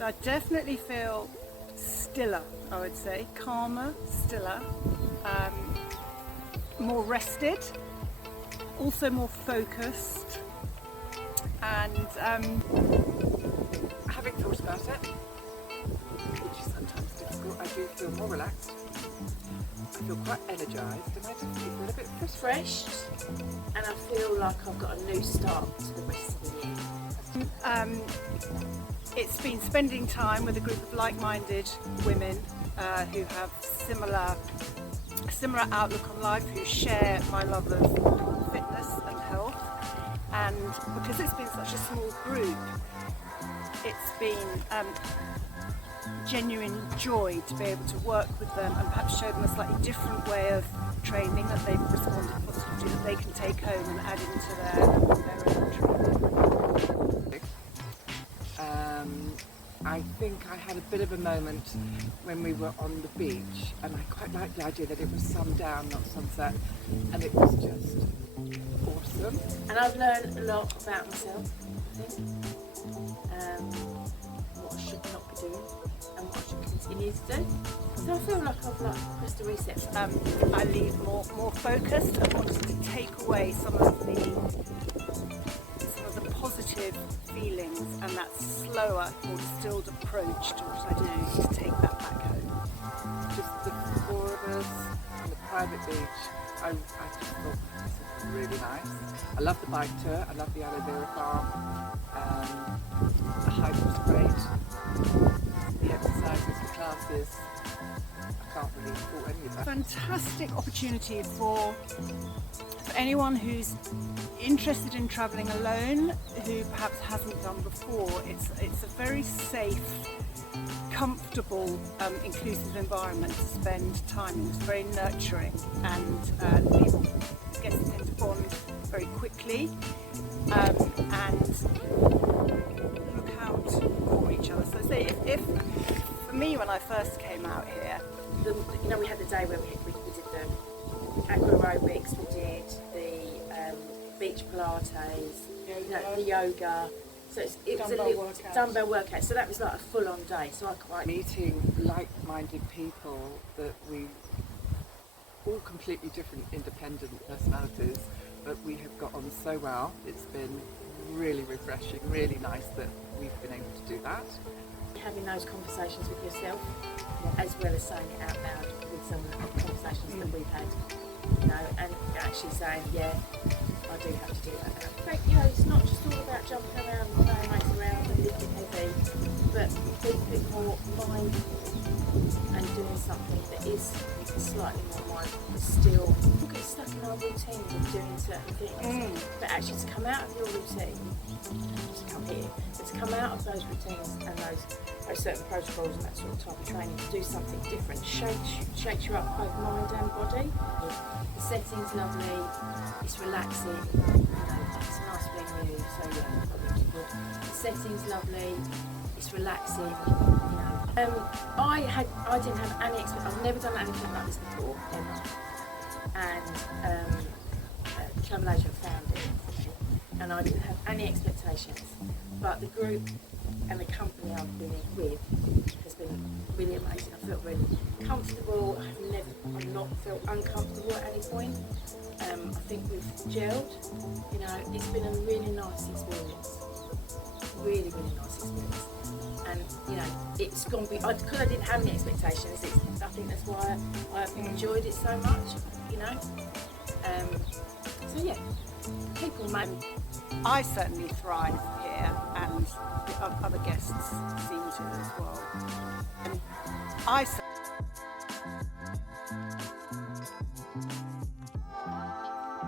So I definitely feel stiller, I would say, calmer, stiller, more rested, also more focused, and having thought about it, which is sometimes difficult, I do feel more relaxed. I feel quite energised, and I just feel a bit refreshed, and I feel like I've got a new start to the rest of the year. It's been spending time with a group of like-minded women who have similar outlook on life, who share my love of fitness and health, and because it's been such a small group, it's been genuine joy to be able to work with them and perhaps show them a slightly different way of training that they've responded positively to, that they can take home and add into their own training. I think I had a bit of a moment when we were on the beach, and I quite liked the idea that it was sundown, not sunset, and it was just awesome. And I've learned a lot about myself, I think, what I should not be doing and what I should continue to do. So I feel like I've pressed a reset. I leave more focused. I wanted to take away some of the positive feelings and that slower, more distilled approach to what I do, to take that back home. Just the four of us on the private beach, I just thought this was really nice. I love the bike tour, I love the aloe vera farm, the hike was great, the exercises, the classes, I can't really fault any of that. Fantastic opportunity for anyone who's interested in travelling alone, who perhaps hasn't done before. It's a very safe, comfortable, inclusive environment to spend time in. It's very nurturing, and people get to bond very quickly and look out for each other. So say if for me, when I first came out here, we had the day where we did the aqua aerobics, we did the beach pilates, the yoga. So it was a little dumbbell workout. So that was like a full-on day. So I quite meeting like-minded people that we all completely different, independent personalities, but we have got on so well. It's been really refreshing, really nice that we've been able to do that. Having those conversations with yourself, as well as saying it out loud with some of the conversations that we've had, and actually saying, yeah, I do have to do that now. But, it's not just all about jumping around and playing mates around and lifting heavy, but being a bit more mindful and doing something that is slightly more mindful, but still not get stuck in our routine of doing certain things. But actually to come out of your routine, to come here, but to come out of those routines and those certain protocols and that sort of type of training, to do something different, shakes you up both mind and body. The setting's lovely, it's relaxing, it's a nice venue, so yeah, probably good. The setting's lovely, it's relaxing, I didn't have any I've never done anything like this before, ever. And Travel Agent found it, and I didn't have any expectations. But the group and the company I've been with has been really amazing. I felt really comfortable. I've not felt uncomfortable at any point. I think we've gelled. It's been a really nice experience. Really, really nice experience. And it's gone because I didn't have any expectations. I think that's why I've enjoyed it so much. So yeah, people might. I certainly thrive here, and the other guests seem to as well. And I